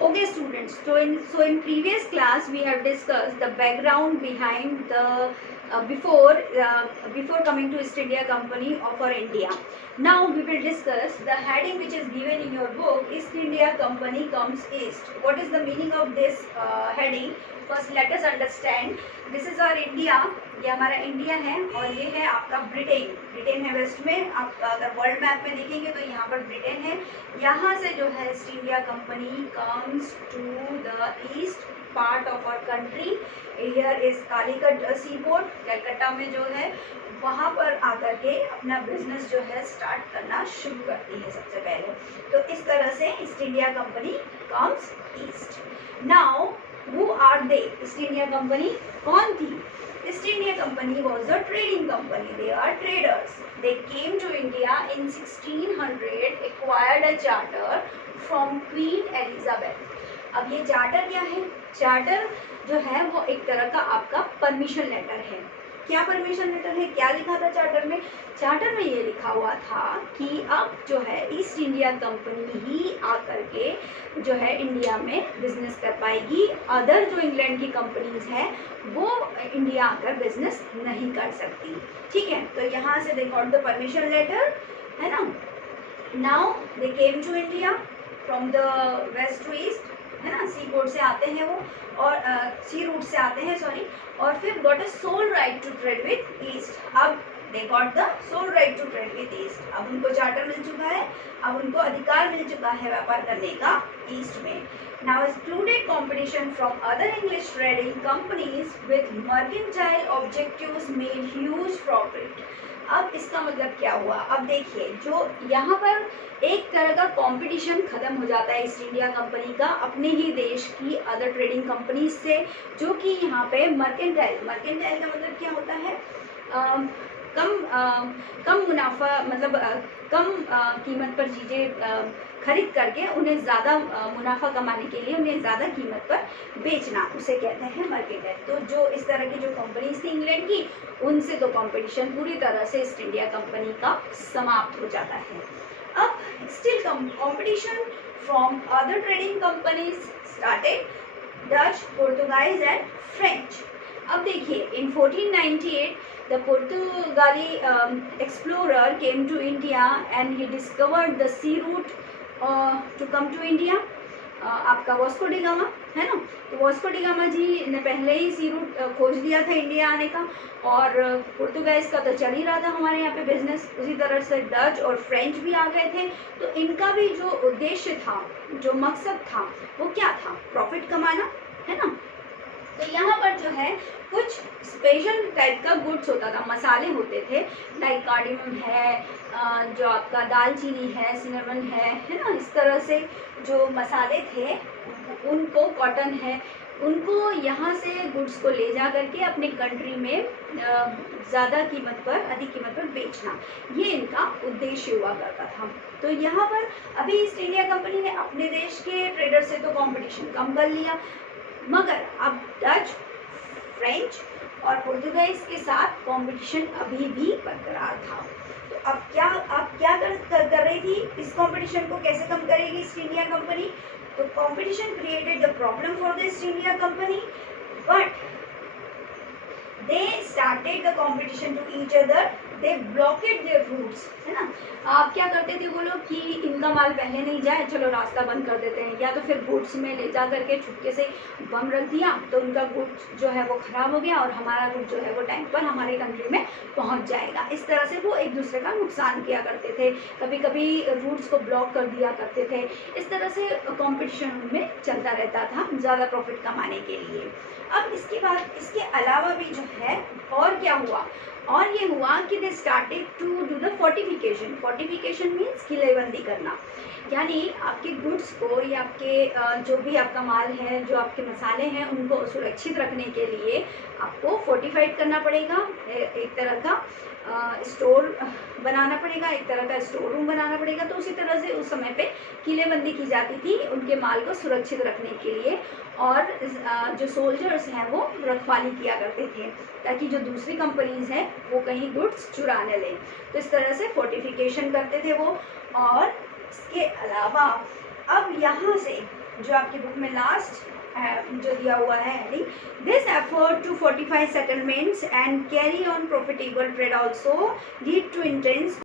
Okay students, so in previous class we have discussed the background behind the before coming to East India Company of our India. Now we will discuss the heading which is given in your book, East India Company comes east. What is the meaning of this heading? First let us understand. This is our India, ये हमारा India है और ये है आपका Britain. Britain है waste में. आप अगर वर्ल्ड मैप में देखेंगे तो यहाँ पर ब्रिटेन है. यहाँ से जो है East India Company comes to the east part of our country. Here is Calicut sea port, Calcutta में जो है वहाँ पर आकर के अपना बिजनेस जो है स्टार्ट करना शुरू करती है सबसे पहले. तो इस तरह से East India Company comes east. Now who are they? East India Company कौन थी? East India Company was a trading company. They are traders. They came to India in 1600, acquired a charter from Queen Elizabeth. अब ये charter क्या है? Charter जो है वो एक तरह का आपका परमिशन लेटर है. क्या परमिशन लेटर है? क्या लिखा था चार्टर में? चार्टर में ये लिखा हुआ था कि अब जो है ईस्ट इंडिया कंपनी ही आकर के जो है इंडिया में बिजनेस कर पाएगी. अदर जो इंग्लैंड की कंपनीज हैं वो इंडिया आकर बिजनेस नहीं कर सकती. ठीक है, तो यहाँ से they got the permission letter, है ना. Now they came to India from the west to east, है ना. सी पोर्ट से आते हैं वो और सी रूट से आते हैं सॉरी, और फिर got a sole right to trade with east. अब they got the sole right to trade with east. अब उनको चार्टर मिल चुका है, अब उनको अधिकार मिल चुका है व्यापार करने का ईस्ट में. Now excluded competition from other English trading companies with mercantile objectives made huge profit. अब इसका मतलब क्या हुआ? अब देखिए, जो यहाँ पर एक तरह का कंपटीशन खत्म हो जाता है ईस्ट इंडिया कंपनी का अपने ही देश की अदर ट्रेडिंग कंपनीज से, जो कि यहाँ पे मर्केंटाइल का मतलब क्या होता है? कम मुनाफा, मतलब कम कीमत पर चीज़ें खरीद करके उन्हें ज़्यादा मुनाफा कमाने के लिए उन्हें ज़्यादा कीमत पर बेचना, उसे कहते हैं मर्केंटाइल. तो जो इस तरह की जो कंपनीज थी इंग्लैंड की, उनसे तो कंपटीशन पूरी तरह से ईस्ट इंडिया कंपनी का समाप्त हो जाता है. अब still competition from other trading companies started, Dutch, Portuguese and French. अब देखिए, in 1498 the Portugali explorer came to India and he discovered the sea route to come to India. आपका Vasco D gamma है ना. तो Vasco D gamma जी ने पहले ही सी root खोज लिया था इंडिया आने का, और पुर्तगाइज का तो चल ही रहा था हमारे यहाँ पे बिजनेस. उसी तरह से डच और फ्रेंच भी आ गए थे. तो इनका भी जो उद्देश्य था, जो मकसद था, वो क्या था? प्रॉफिट कमाना, है ना. तो यहाँ पर जो है कुछ स्पेशल टाइप का गुड्स होता था, मसाले होते थे, लाइक कार्डिमम है, जो आपका दालचीनी है, सिनेमन है ना. इस तरह से जो मसाले थे उनको, कॉटन है, उनको यहाँ से गुड्स को ले जा करके अपने कंट्री में ज़्यादा कीमत पर, अधिक कीमत पर बेचना, ये इनका उद्देश्य हुआ करता था. तो यहाँ पर अभी ईस्ट इंडिया कंपनी ने अपने देश के ट्रेडर से तो कंपटीशन कम कर लिया, मगर अब डच, फ्रेंच और पुर्तगाइज के साथ कंपटीशन अभी भी बरकरार था. तो अब क्या कर रही थी? इस कंपटीशन को कैसे कम करेगी ईस्ट इंडिया कंपनी? तो competition created the problem for the east India company, but they started the competition to each other, they blocked their routes, है ना. आप क्या करते थे वो लोग कि इनका माल पहले नहीं जाए, चलो रास्ता बंद कर देते हैं, या तो फिर गुड्स में ले जा करके छुपके से बम रख दिया तो उनका गुड्स जो है वो ख़राब हो गया और हमारा गुड्स जो है वो टाइम पर हमारे कंट्री में पहुंच जाएगा. इस तरह से वो एक दूसरे का नुकसान किया करते थे, कभी कभी रूट्स को ब्लॉक कर दिया करते थे. इस तरह से कॉम्पिटिशन उनमें चलता रहता था ज़्यादा प्रॉफिट कमाने के लिए. अब इसके बाद, इसके अलावा भी जो है और क्या हुआ? और ये हुआ कि they started to do the fortification. Fortification means किलेबंदी करना, यानी आपके गुड्स को या आपके जो भी आपका माल है, जो आपके मसाले हैं, उनको सुरक्षित रखने के लिए आपको फोर्टिफाइड करना पड़ेगा. एक तरह का स्टोर बनाना पड़ेगा, एक तरह का स्टोर रूम बनाना पड़ेगा. तो उसी तरह से उस समय पे किलेबंदी की जाती थी उनके माल को सुरक्षित रखने के लिए, और जो सोल्जर्स हैं वो रखवाली किया करते थे ताकि जो दूसरी कंपनीज हैं वो कहीं गुड्स चुरा न लें. तो इस तरह से फोर्टिफिकेशन करते थे वो. और इसके अलावा अब यहाँ से जो आपकी बुक में लास्ट जो दिया हुआ है heading, this effort to fortify settlements and carry on profitable trade also lead to intense